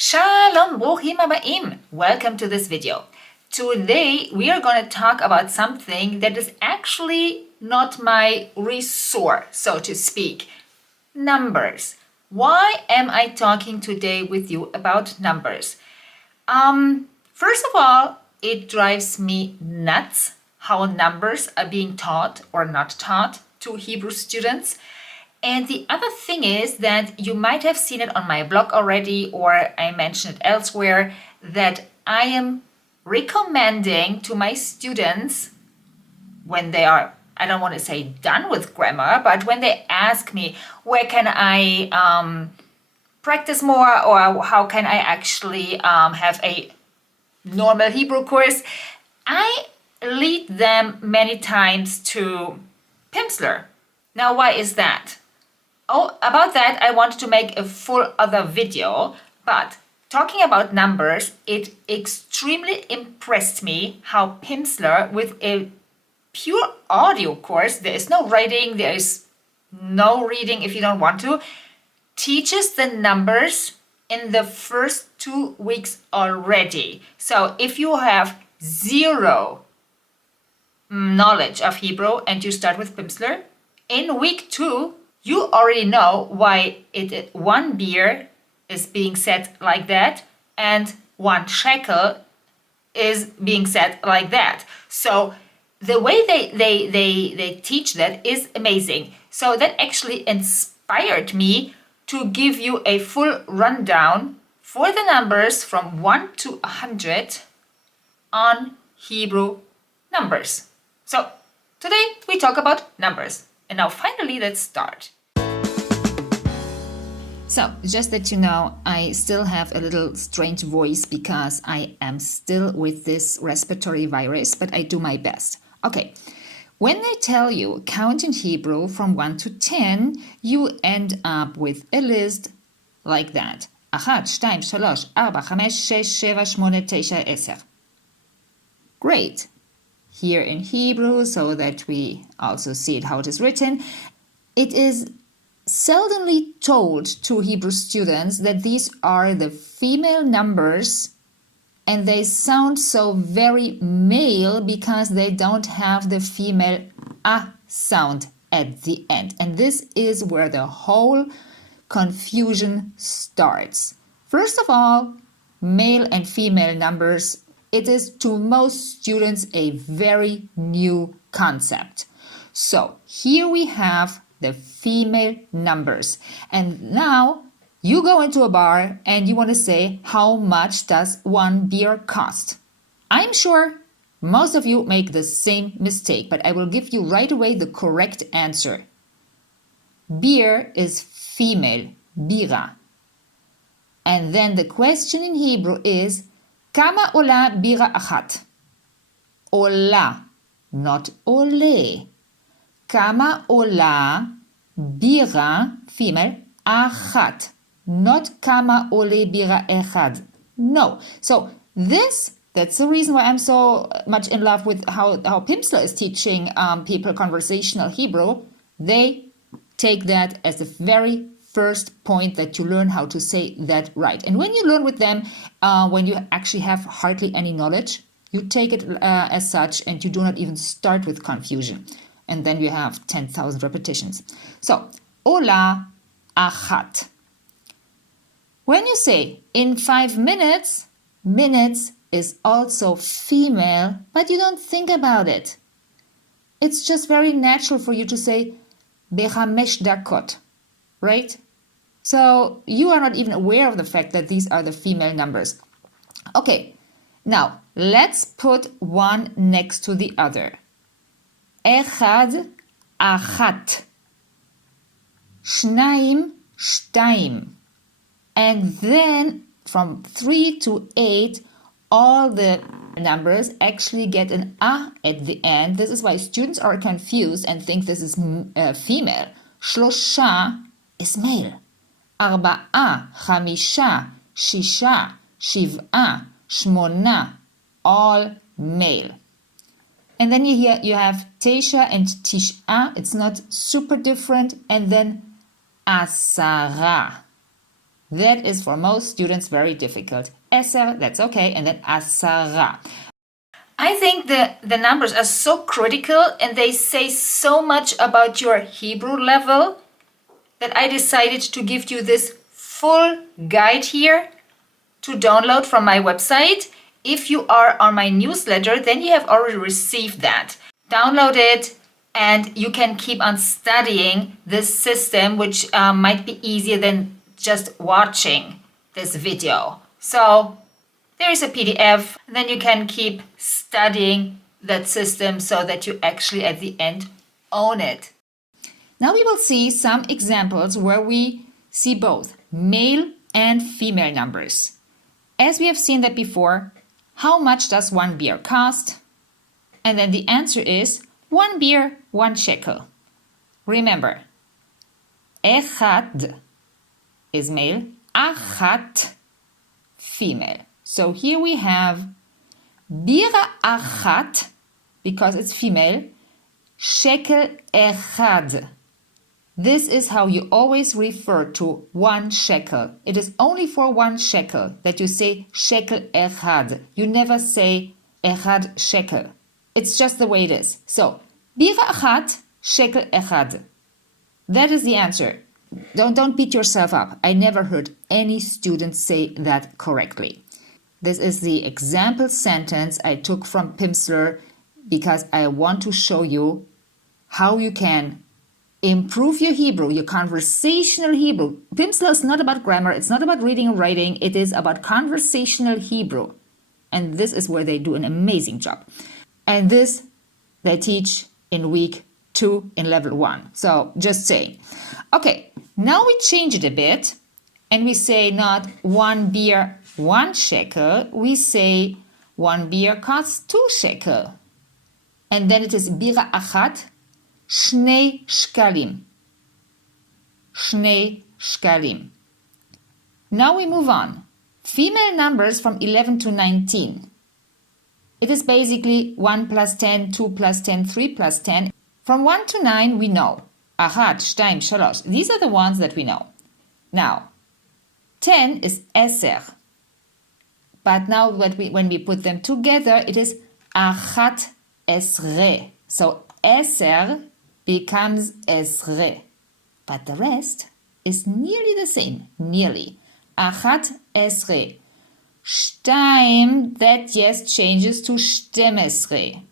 Shalom, Bruchim Habayim. Welcome to this video. Today we are going to talk about something that is actually not my resort, so to speak. Numbers. Why am I talking today with you about numbers? First of all, it drives me nuts how numbers are being taught or not taught to Hebrew students. And the other thing is that you might have seen it on my blog already, or I mentioned it elsewhere, that I am recommending to my students when they are, I don't want to say done with grammar, but when they ask me, where can I practice more, or how can I actually have a normal Hebrew course, I lead them many times to Pimsleur. Now, why is that? Oh, about that, I wanted to make a full other video, but talking about numbers, it extremely impressed me how Pimsleur, with a pure audio course, there is no writing, there is no reading if you don't want to, teaches the numbers in the first 2 weeks already. So if you have zero knowledge of Hebrew and you start with Pimsleur, in week 2, you already know why one beer is being said like that and 1 shekel is being said like that. So the way they teach that is amazing. So that actually inspired me to give you a full rundown for the numbers from 1 to 100 on Hebrew numbers. So today we talk about numbers. And now finally, let's start. So, just that you know, I still have a little strange voice because I am still with this respiratory virus, but I do my best. Okay, when they tell you count in Hebrew from 1 to 10, you end up with a list like that. 1, 2, 3, 4, 5, 6, 7, 8, 9, 10. Great. Here in Hebrew, so that we also see it how it is written, it is seldomly told to Hebrew students that these are the female numbers and they sound so very male because they don't have the female a sound at the end. And this is where the whole confusion starts. First of all, male and female numbers, it is to most students a very new concept. So here we have the female numbers. And now you go into a bar and you want to say, how much does 1 beer cost? I'm sure most of you make the same mistake, but I will give you right away the correct answer. Beer is female, bira. And then the question in Hebrew is, Kama ola bira achat? Ola, not ole. Kama ola bira, female, achat. Not kama ole bira echad. No. So that's the reason why I'm so much in love with how Pimsleur is teaching people conversational Hebrew. They take that as the very first point that you learn how to say that right. And when you learn with them, when you actually have hardly any knowledge, you take it as such and you do not even start with confusion. And then you have 10,000 repetitions. So, ola achat. When you say in 5 minutes, minutes is also female, but you don't think about it. It's just very natural for you to say bechamesh dakot, right? So you are not even aware of the fact that these are the female numbers. Okay, now let's put one next to the other. Echad, achat. Shnaim, shtaim. And then from 3 to 8, all the numbers actually get an a at the end. This is why students are confused and think this is female. Shlosha is male. Arba'a, chamisha, shisha, shiv'a, shmona, all male. And then you have Teisha and Tish'a. It's not super different. And then Asara. That is for most students very difficult. 10, that's okay, and then 10. I think the numbers are so critical and they say so much about your Hebrew level that I decided to give you this full guide here to download from my website. If you are on my newsletter, then you have already received that. Download it and you can keep on studying this system, which might be easier than just watching this video. So there is a PDF, and then you can keep studying that system so that you actually at the end own it. Now we will see some examples where we see both male and female numbers. As we have seen that before, how much does one beer cost? And then the answer is 1 beer, 1 shekel. Remember, echad is male, achat female. So here we have bira achat, because it's female, shekel echad. This is how you always refer to 1 shekel. It is only for 1 shekel that you say shekel echad. You never say echad shekel. It's just the way it is. So, bira achat, shekel echad. That is the answer. Don't beat yourself up. I never heard any student say that correctly. This is the example sentence I took from Pimsleur because I want to show you how you can improve your Hebrew, your conversational Hebrew. Pimsleur is not about grammar, it's not about reading and writing, it is about conversational Hebrew. And this is where they do an amazing job. And this they teach in week 2 in level 1. So just saying. Okay, now we change it a bit and we say not 1 beer, 1 shekel, we say 1 beer costs 2 shekel. And then it is bira achat, shnei shkalim. Shnei shkalim. Now we move on. Female numbers from 11 to 19. It is basically 1 plus 10, 2 plus 10, 3 plus 10. From 1 to 9 we know. Achat, shtayim, shalosh. These are the ones that we know. Now, 10 is eser. But now when we put them together, it is achat esre. So eser becomes esre. But the rest is nearly the same. Nearly. Achat esre. Shtayim, that yes changes to shtemesre.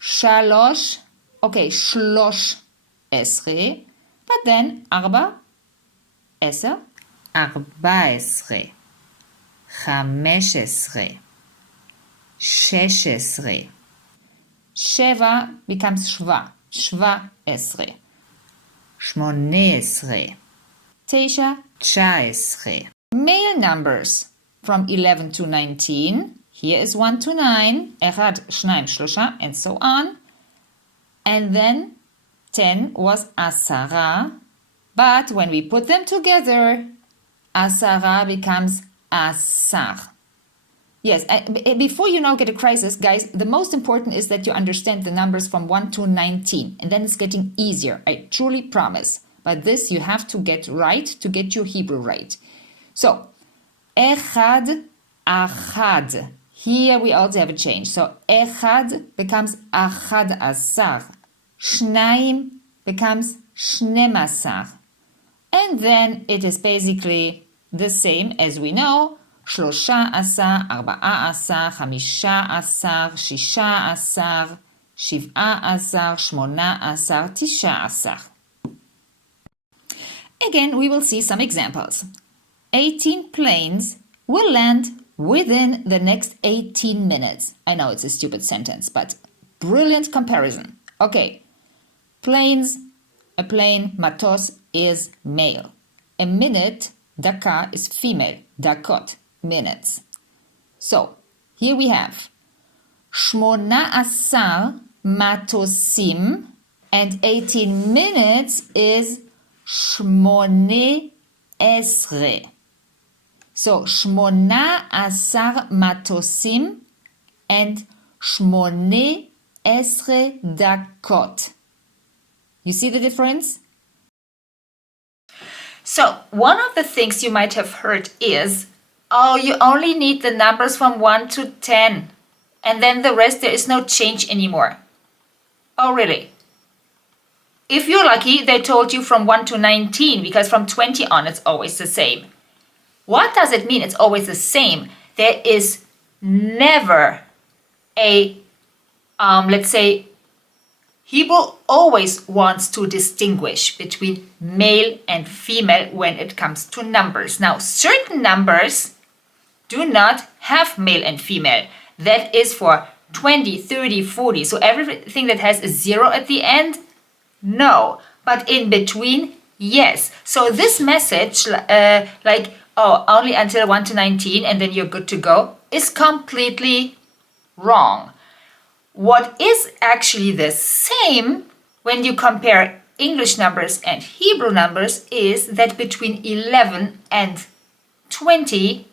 Shalosh, okay, shlosh esre. But then arba, eser, arba esre. 15, 16. Sheva becomes shva, shva esre. 18, Tesha, 19. Male numbers from 11 to 19. Here is 1 to 9, Echad, Shnaim, Shlosha, and so on. And then 10 was Asara. But when we put them together, Asara becomes Asar. Yes, before you now get a crisis, guys, the most important is that you understand the numbers from 1 to 19. And then it's getting easier, I truly promise. But this you have to get right to get your Hebrew right. So, Echad, Achad. Here we also have a change. So, Echad becomes Achad Asar. Shnaim becomes Shnemasar. And then it is basically the same as we know. 13, 14, 15, 16, 17, 18, 19. Again, we will see some examples. 18 planes will land within the next 18 minutes. I know it's a stupid sentence, but brilliant comparison. Okay, planes, a plane, matos, is male. A minute, daka, is female, dakot, minutes. So, here we have 18 matosim, and 18 minutes is 18. So, 18 matosim and 18 dakot. You see the difference? So one of the things you might have heard is, oh, you only need the numbers from 1 to 10, and then the rest there is no change anymore. Oh, really? If you're lucky, they told you from 1 to 19, because from 20 on it's always the same. What does it mean it's always the same? There is never a, let's say, Hebrew always wants to distinguish between male and female when it comes to numbers. Now, certain numbers do not have male and female. That is for 20, 30, 40. So everything that has a 0 at the end, no. But in between, yes. So this message, like, oh, only until 1 to 19 and then you're good to go, is completely wrong. What is actually the same when you compare English numbers and Hebrew numbers is that between 11 and 20,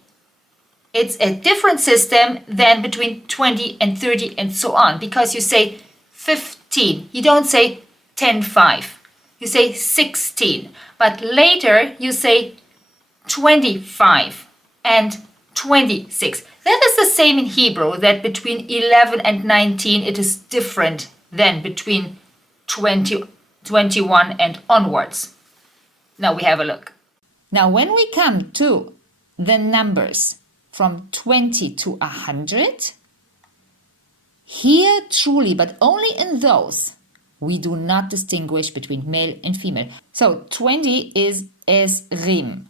it's a different system than between 20 and 30 and so on. Because you say 15, you don't say 10, 5. You say 16. But later you say 25 and 26. That is the same in Hebrew, that between 11 and 19 it is different than between 20, 21 and onwards. Now we have a look. Now when we come to the numbers from 20 to 100, here truly, but only in those, we do not distinguish between male and female. So 20 is esrim.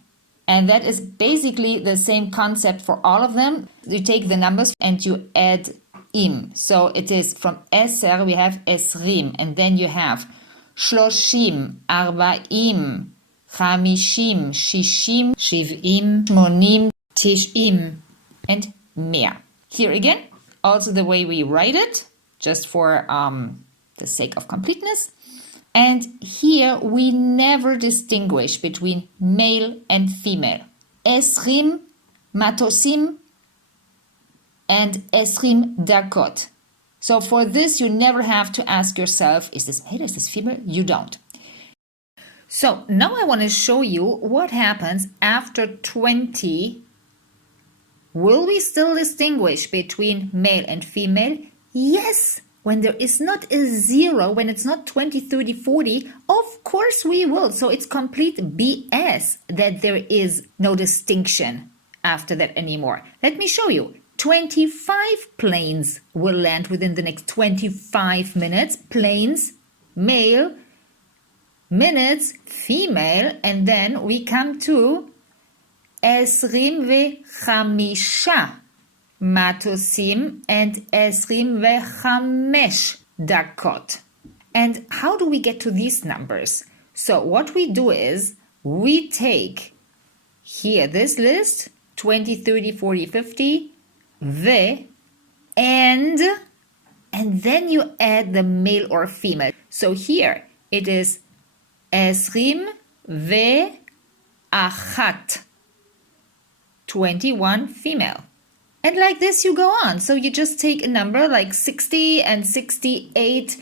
And that is basically the same concept for all of them. You take the numbers and you add im. So it is from eser, we have esrim. And then you have shloshim, arbaim, chamishim, shishim, shivim, shmonim, tishim, and mehr. Here again, also the way we write it, just for the sake of completeness. And here we never distinguish between male and female. Esrim matosim and esrim dakot. So for this you never have to ask yourself, is this male, is this female? You don't. So now I want to show you what happens after 20. Will we still distinguish between male and female? Yes. When there is not a 0, when it's not 20, 30, 40, of course we will. So it's complete BS that there is no distinction after that anymore. Let me show you. 25 planes will land within the next 25 minutes. Planes, male, minutes, female, and then we come to esrim vechamisha. Matosim and esrim vechamesh dakot. And how do we get to these numbers? So what we do is we take here this list 20, 30, 40, 50 and then you add the male or female. So here it is esrim ve'achat, 21 female. And like this you go on. So you just take a number like 60 and 68.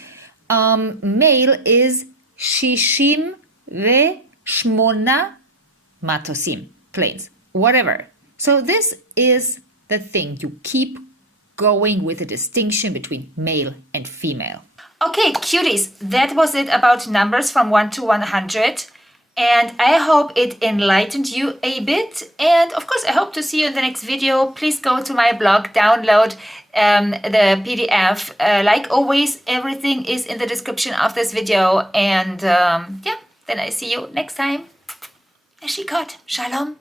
Male is shishim ve'shmona matosim, planes, whatever. So this is the thing. You keep going with the distinction between male and female. Okay, cuties, that was it about numbers from 1 to 100. And I hope it enlightened you a bit. And of course, I hope to see you in the next video. Please go to my blog, download the PDF. Like always, everything is in the description of this video. And yeah, then I see you next time. Nashikot. Shalom.